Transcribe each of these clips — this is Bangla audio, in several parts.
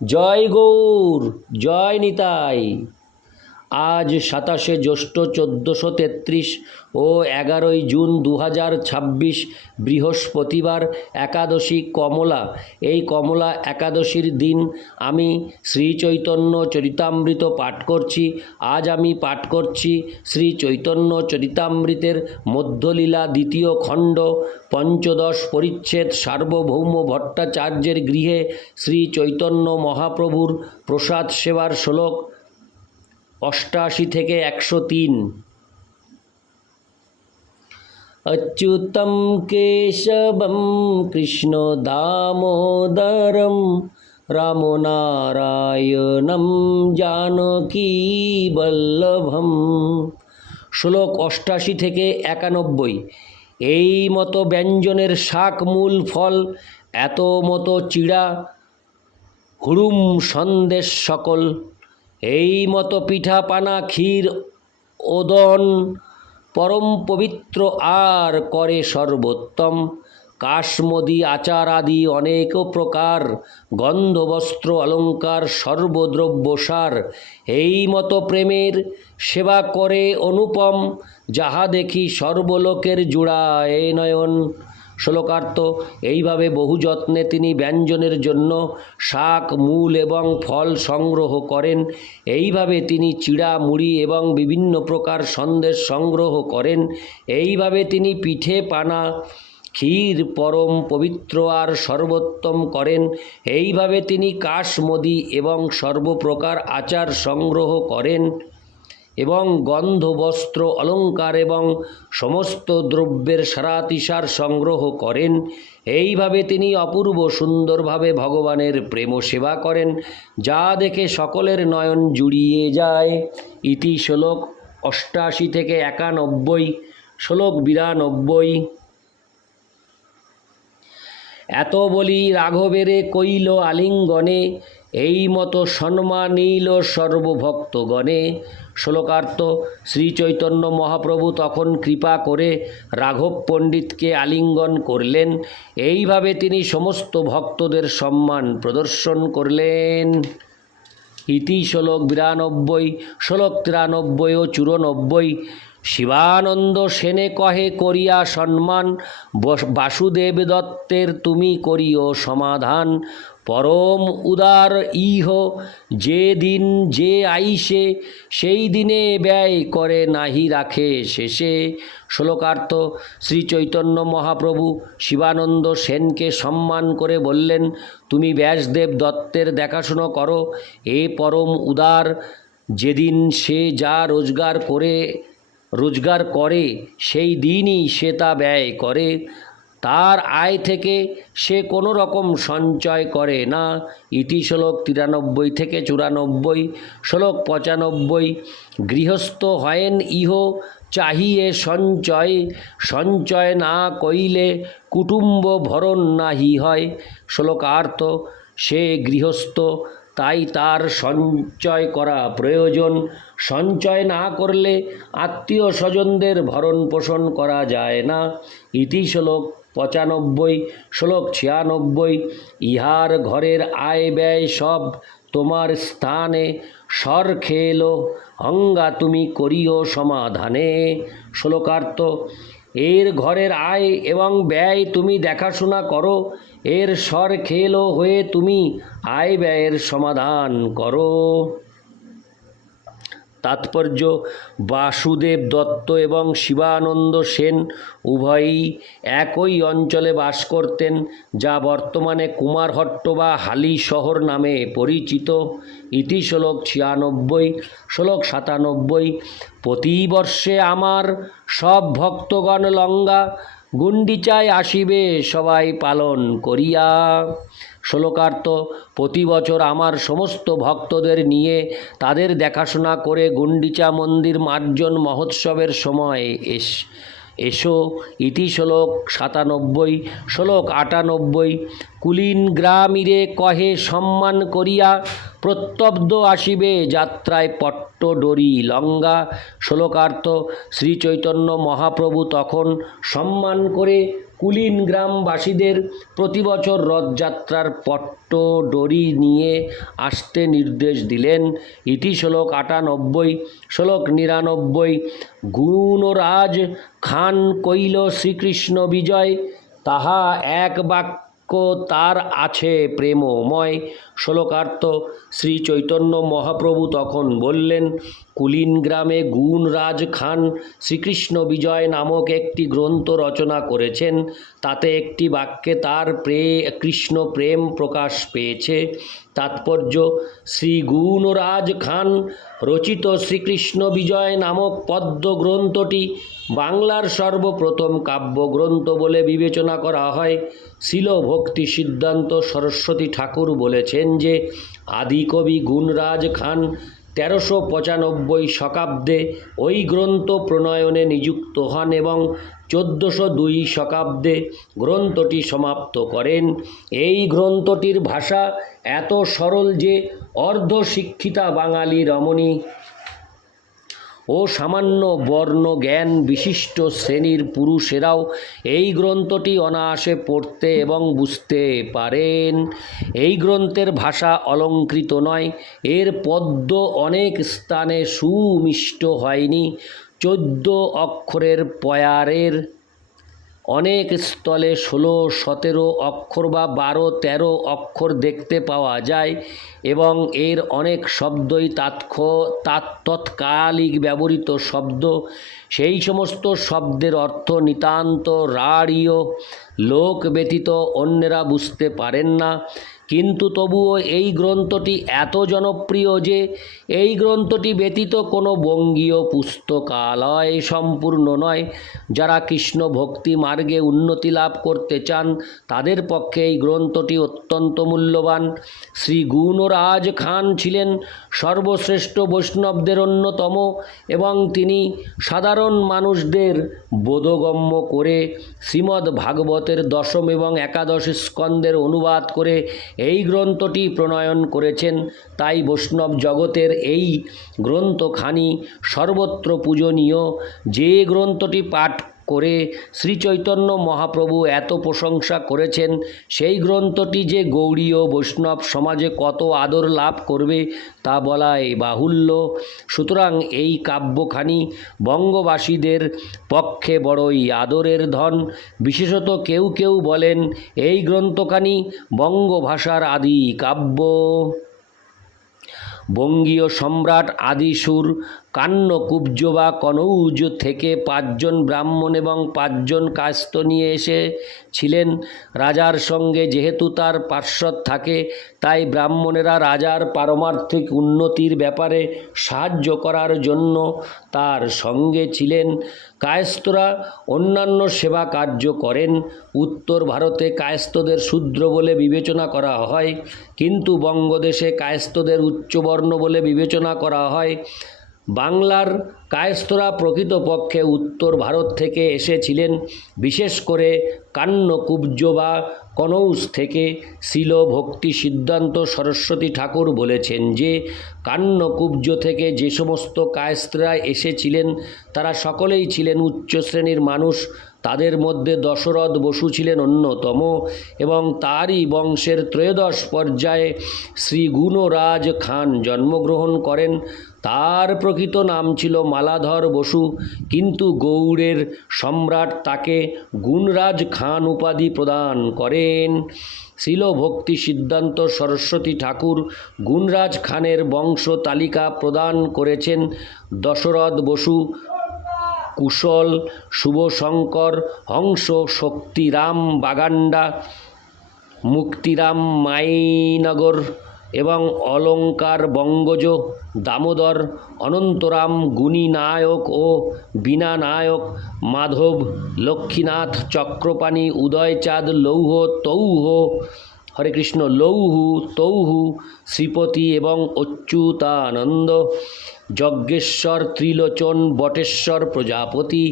জয় গৌর, জয় নিতাই। আজ 27শে জ্যৈষ্ঠ 1433 ও 11ই জুন 2026 বৃহস্পতিবার, একাদশী কমলা। এই কমলা একাদশীর দিন আমি শ্রী চৈতন্য চরিতামৃত পাঠ করছি। আজ আমি পাঠ করছি শ্রী চৈতন্য চরিতামৃতের মধ্যলীলা দ্বিতীয় খণ্ড, পঞ্চদশ পরিচ্ছেদ, সার্বভৌম ভট্টাচার্যের গৃহে শ্রী চৈতন্য মহাপ্রভুর প্রসাদ সেবার শ্লোক 88 থেকে 103। অচ্যুতম কেশবম কৃষ্ণ দামোদরম রাম নারায়ণম জানকী বল্লভম। শ্লোক 88 থেকে 91। এই মতো ব্যঞ্জনের শাক মূল ফল, এত মতো চিড়া হুড়ুম সন্দেশ সকল, এই মতো পিঠা পানা ক্ষীর ওদন পরম পবিত্র আর করে সর্বোত্তম। কাশমদি আচার আদি অনেক প্রকার, গন্ধবস্ত্র অলঙ্কার সর্বদ্রব্য সার, এই মতো প্রেমের সেবা করে অনুপম, যাহা দেখি সর্বলোকের জুড়ায় নয়ন। শ্লোকার্থ: এইভাবে বহু যত্নে তিনি ব্যঞ্জনের জন্য শাক মূল এবং ফল সংগ্রহ করেন। এইভাবে তিনি চিড়া মুড়ি এবং বিভিন্ন প্রকার সন্দেশ সংগ্রহ করেন। এইভাবে তিনি পিঠে পানা ক্ষীর পরম পবিত্র আর সর্বোত্তম করেন। এইভাবে তিনি কাশমদি এবং সর্বপ্রকার আচার সংগ্রহ করেন এবং গন্ধ বস্ত্র অলঙ্কার এবং সমস্ত দ্রব্যের সারাতিসার সংগ্রহ করেন। এইভাবে তিনি অপূর্ব সুন্দরভাবে ভগবানের প্রেম সেবা করেন, যা দেখে সকলের নয়ন জুড়িয়ে যায়। ইতি শ্লোক 88 থেকে 91। শ্লোক 92। এত বলি রাঘবেরে কইল আলিঙ্গনে, এই মতো সম্মানিল সর্বভক্তগণে। শ্লোকার্থ: শ্রী চৈতন্য মহাপ্রভু তখন কৃপা করে রাঘব পণ্ডিতকে আলিঙ্গন করলেন। এইভাবে তিনি সমস্ত ভক্তদের সম্মান প্রদর্শন করলেন। ইতি শ্লোক 92। শ্লোক 93 ও 94। শিবানন্দ সেনে কহে করিয়া সম্মান, বাসুদেব দত্তের তুমি করিও সমাধান। পরম উদার ইহ যে দিন যে আইসে, সেই দিনে ব্যয় করে নাহি রাখে শেষে। শ্লোকার্থ: শ্রী চৈতন্য মহাপ্রভু শিবানন্দ সেনকে সম্মান করে বললেন, তুমি ব্যাসদেব দত্তের দেখাশুনো করো। এ পরম উদার, যেদিন সে যা রোজগার করে সেই দিনই সে তা ব্যয় করে। তার আয় থেকে সে কোনো রকম সঞ্চয় করে না। ইতি শ্লোক 93 থেকে 94। শ্লোক 95। গৃহস্থ হয়েন ইহ চাহিয়ে সঞ্চয়, সঞ্চয় না কইলে কুটুম্ব ভরণ নাহি হয়। শ্লোকার্থ: সে গৃহস্থ, তাই তার সঞ্চয় করা প্রয়োজন। সঞ্চয় না করলে আত্মীয় স্বজনদের ভরণ পোষণ করা যায় না। ইতি শ্লোক 95। শ্লোক 96। ইহার ঘরের আয় ব্যয় সব তোমার স্থানে, সর খেলো অঙ্গা তুমি করিও সমাধানে। শ্লোকার্থ: এর ঘরের আয় এবং ব্যয় তুমি দেখাশোনা করো, এর সর খেলো হয়ে তুমি আয় ব্যয়ের সমাধান করো। তাৎপর্য: বাসুদেব দত্ত এবং শিবানন্দ সেন উভয়ই একই অঞ্চলে বাস করতেন, যা বর্তমানে কুমারহট্ট বা হালি শহর নামে পরিচিত। ইতি শ্লোক 96। শ্লোক 97। প্রতিবর্ষে আমার সব ভক্তগণ লঙ্গা, গুন্ডিচায় আসিবে সবাই পালন করিয়া। শ্লোকার্থ: প্রতি বছর আমার সমস্ত ভক্তদের নিয়ে তাদের দেখাশোনা করে গুন্ডিচা মন্দির মার্জন মহোৎসবের সময় এসো। ইতি শ্লোক 97। শ্লোক 98। কুলীন গ্রামীরে কহে সম্মান করিয়া, প্রত্যব্দ আসিবে যাত্রায় পট্ট ডরি লঙ্গা। শ্লোকার্থ: শ্রী চৈতন্য মহাপ্রভু তখন সম্মান করে কুলিন গ্রামবাসীদের প্রতি বছর রথযাত্রার পট্টডরি নিয়ে আসতে নির্দেশ দিলেন। ইতি শ্লোক 98। শ্লোক 99। গুণরাজ খান কইল শ্রীকৃষ্ণ বিজয়, তাহা এক বাক্য তার আছে প্রেমময়। শ্লোকার্থ। শ্রী চৈতন্য মহাপ্রভু তখন বললেন, কুলিন গ্রামে গুণরাজ খান শ্রীকৃষ্ণ বিজয় নামক একটি গ্রন্থ রচনা করেছেন। তাতে একটি বাক্যে তার কৃষ্ণ প্রেম প্রকাশ পেয়েছে। তাৎপর্য: শ্রী গুণরাজ খান রচিত শ্রীকৃষ্ণ বিজয় নামক পদ্য গ্রন্থটি বাংলার সর্বপ্রথম কাব্যগ্রন্থ বলে বিবেচনা করা হয়। শিল ভক্তি সিদ্ধান্ত সরস্বতী ঠাকুর বলেছেন যে আদিকবি গুণরাজ খান 1395 শকাব্দে ওই গ্রন্থ প্রণয়নে নিযুক্ত হন এবং 1402 শকাব্দে গ্রন্থটি সমাপ্ত করেন। এই গ্রন্থটির ভাষা এত সরল যে অর্ধশিক্ষিতা বাঙালি রমণী ও সামান্য বর্ণজ্ঞান বিশিষ্ট শ্রেণীর পুরুষেরাও এই গ্রন্থটি অনায়াসে পড়তে এবং বুঝতে পারেন। এই গ্রন্থের ভাষা অলঙ্কৃত নয়। এর পদ্য অনেক স্থানে সুমিষ্ট হয়নি। 14 অক্ষরের পয়ারের অনেক স্থলে 16-17 অক্ষর বা 12-13 অক্ষর দেখতে পাওয়া যায় এবং এর অনেক শব্দই তৎকালিক ব্যবহৃত শব্দ। সেই সমস্ত শব্দের অর্থ নিতান্ত রাঢ়ীয় লোক ব্যতীত অন্যেরা বুঝতে পারেন না। কিন্তু তবুও এই গ্রন্থটি এত জনপ্রিয় যে এই গ্রন্থটি ব্যতীত কোনো বঙ্গীয় পুস্তকালয় সম্পূর্ণ নয়। যারা কৃষ্ণ ভক্তি মার্গে উন্নতি লাভ করতে চান তাদের পক্ষে এই গ্রন্থটি অত্যন্ত মূল্যবান। শ্রী গুণরাজ খান ছিলেন সর্বশ্রেষ্ঠ বৈষ্ণবদের অন্যতম এবং তিনি সাধারণ মানুষদের বোধগম্য করে শ্রীমদ্ ভাগবতের 10ম এবং 11 স্কন্দের অনুবাদ করে এই গ্রন্থটি প্রণয়ন করেছেন। তাই বৈষ্ণব জগতের এই গ্রন্থখানি সর্বত্র পূজনীয়। যে গ্রন্থটি পাঠ করে শ্রীচৈতন্য মহাপ্রভু এত প্রশংসা করেছেন সেই গ্রন্থটি যে গৌড়ীয় বৈষ্ণব সমাজে কত আদর লাভ করবে তা বলাই বাহুল্য। সুতরাং এই কাব্যখানি বঙ্গবাসীদের পক্ষে বড়ই আদরের ধন। বিশেষত কেউ কেউ বলেন এই গ্রন্থখানি বঙ্গভাষার আদি কাব্য। বঙ্গীয় সম্রাট আদিসুর কান্যকুব্জ বা কনৌজ থেকে 5 জন ব্রাহ্মণ এবং 5 জন কায়স্থ নিয়ে এসেছিলেন। রাজার সঙ্গে যেহেতু তার পার্ষদ থাকে তাই ব্রাহ্মণেরা রাজার পারমার্থিক উন্নতির ব্যাপারে সাহায্য করার জন্য তার সঙ্গে ছিলেন। কায়স্থরা অন্যান্য সেবা কার্য করেন। উত্তর ভারতে কায়স্থদের শূদ্র বলে বিবেচনা করা হয়, কিন্তু বঙ্গদেশে কায়স্থদের উচ্চবর্ণ বলে বিবেচনা করা হয়। বাংলার কায়স্থরা প্রকৃতপক্ষে উত্তর ভারত থেকে এসেছিলেন, বিশেষ করে কান্যকুব্জ বা কনৌজ থেকে। শিল ভক্তি সিদ্ধান্ত সরস্বতী ঠাকুর বলেছেন যে কান্যকুব্জ থেকে যে সমস্ত কায়স্থরা এসেছিলেন তারা সকলেই ছিলেন উচ্চ শ্রেণীর মানুষ। তাদের মধ্যে দশরথ বসু ছিলেন অন্যতম এবং তারই বংশের 13শ পর্যায়ে শ্রী গুণরাজ খান জন্মগ্রহণ করেন। তার প্রকৃত নাম ছিল মালাধর বসু, কিন্তু গৌড়ের সম্রাট তাকে গুণরাজ খান উপাধি প্রদান করেন। শিল ভক্তি সিদ্ধান্ত সরস্বতী ঠাকুর গুণরাজ খানের বংশ তালিকা প্রদান করেছেন। দশরথ বসু, কুশল, শুভশঙ্কর, হংস, শক্তিরাম বাগান্ডা, মুক্তিরাম মাইনগর এবং অলঙ্কার বঙ্গজ, দামোদর, অনন্তরাম, গুণী নায়ক ও বীণা নায়ক, মাধব, লক্ষ্মীনাথ, চক্রপাণি, উদয়চাঁদ, লৌহ তৌহ, হরে কৃষ্ণ, লৌহু তৌহু, শ্রীপতি এবং অচ্যুতানন্দ, যজ্ঞেশ্বর, ত্রিলোচন, বটেশ্বর, প্রজাপতি,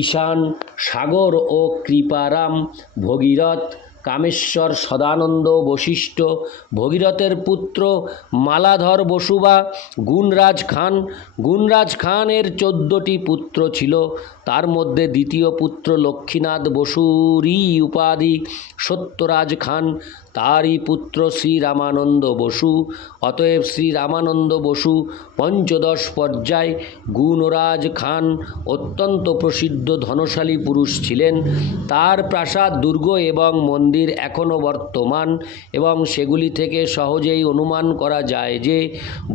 ঈশান, সাগর ও কৃপারাম, ভগীরথ, কামেশ্বর, সদানন্দ, বশিষ্ঠ, ভগীরথের পুত্র মালাধর বসু বা গুণরাজ খান। গুণরাজ খানের 14টি পুত্র ছিল, তার মধ্যে দ্বিতীয় পুত্র লক্ষ্মীনাথ বসুরই উপাধি সত্যরাজ খান, তারই পুত্র শ্রী রামানন্দ বসু। অতএব শ্রী রামানন্দ বসু পঞ্চদশ পর্যায়। গুণরাজ খান অত্যন্ত প্রসিদ্ধ ধনশালী পুরুষ ছিলেন। তার প্রাসাদ, দুর্গ এবং মন্দির এখনও বর্তমান এবং সেগুলি থেকে সহজেই অনুমান করা যায় যে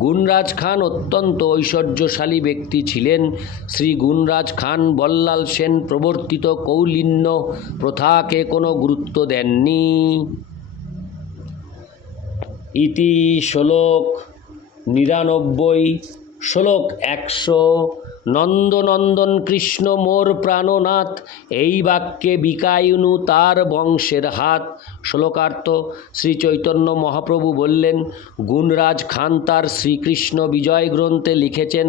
গুণরাজ খান অত্যন্ত ঐশ্বর্যশালী ব্যক্তি ছিলেন। শ্রী গুণরাজ খান বল্লাল সেন প্রবর্তিত কৌলিন্য প্রথাকে কোনো গুরুত্ব দেননি। ইতি শ্লোক 99। শ্লোক 100। নন্দনন্দন কৃষ্ণ মোর প্রাণনাথ, এই বাক্যে বিকায়ুনু তার বংশের হাত। শ্লোকার্থ: শ্রী চৈতন্য মহাপ্রভু বললেন, গুণরাজ খান তার শ্রীকৃষ্ণ বিজয় গ্রন্থে লিখেছেন,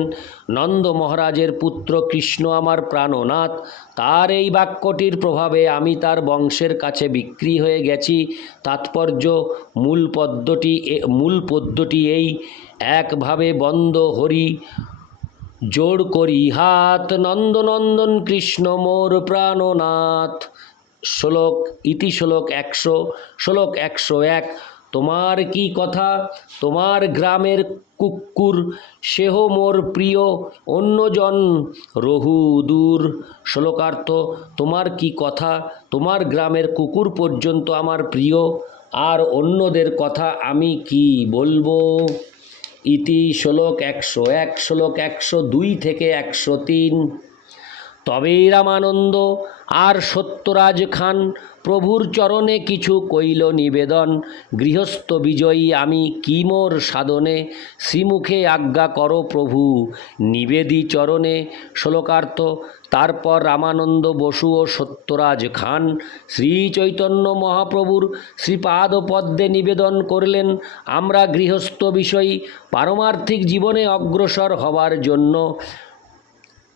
নন্দ মহারাজের পুত্র কৃষ্ণ আমার প্রাণনাথ। তার এই বাক্যটির প্রভাবে আমি তার বংশের কাছে বিক্রি হয়ে গেছি। তাৎপর্য: মূল পদ্যটি এই: একভাবে বন্দ হরি জোড় করি হাত, নন্দনন্দন কৃষ্ণ মোর প্রাণনাথ। শ্লোক ইতি শ্লোক 100। শ্লোক 101। তোমার কি কথা, তোমার গ্রামের কুক্কুর সেহ মোর প্রিয়, অন্যজন রহু দূর। শ্লোকার্থ: তোমার কি কথা, তোমার গ্রামের কুকুর পর্যন্ত আমার প্রিয়, আর অন্যদের কথা আমি কি বলবো। ইতি শ্লোক 101। শ্লোক 102 থেকে 103। তবে রামানন্দ আর সত্যরাজ খান প্রভুর চরণে কিছু কইল নিবেদন, গৃহস্থ বিজয়ী আমি কি মোর সাধনে, শ্রীমুখে আজ্ঞা করো প্রভু নিবেদি চরণে। শ্লোকার্থ: তারপর রামানন্দ বসু ও সত্যরাজ খান শ্রী চৈতন্য মহাপ্রভুর শ্রীপাদপদ্মে নিবেদন করলেন, আমরা গৃহস্থ বিষয়ী পারমার্থিক জীবনে অগ্রসর হবার জন্য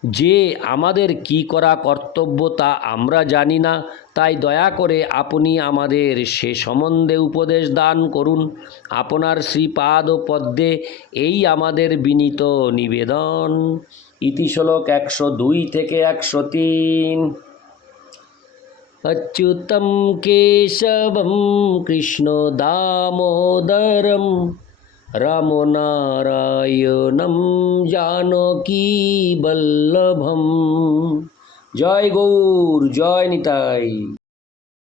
যে আমাদের কি করা কর্তব্য তা আমরা জানি না, তাই দয়া করে আপনি আমাদের সে সম্বন্ধে উপদেশ দান করুন। আপনার শ্রীপাদপদ্মে এই আমাদের বিনীত নিবেদন। ইতি শ্লোক 102 থেকে 103। অচ্যুতম কেশবম কৃষ্ণ দামোদরম রামনারায়ণম জানকী বল্লভম। জয় গৌর, জয় নিতাই।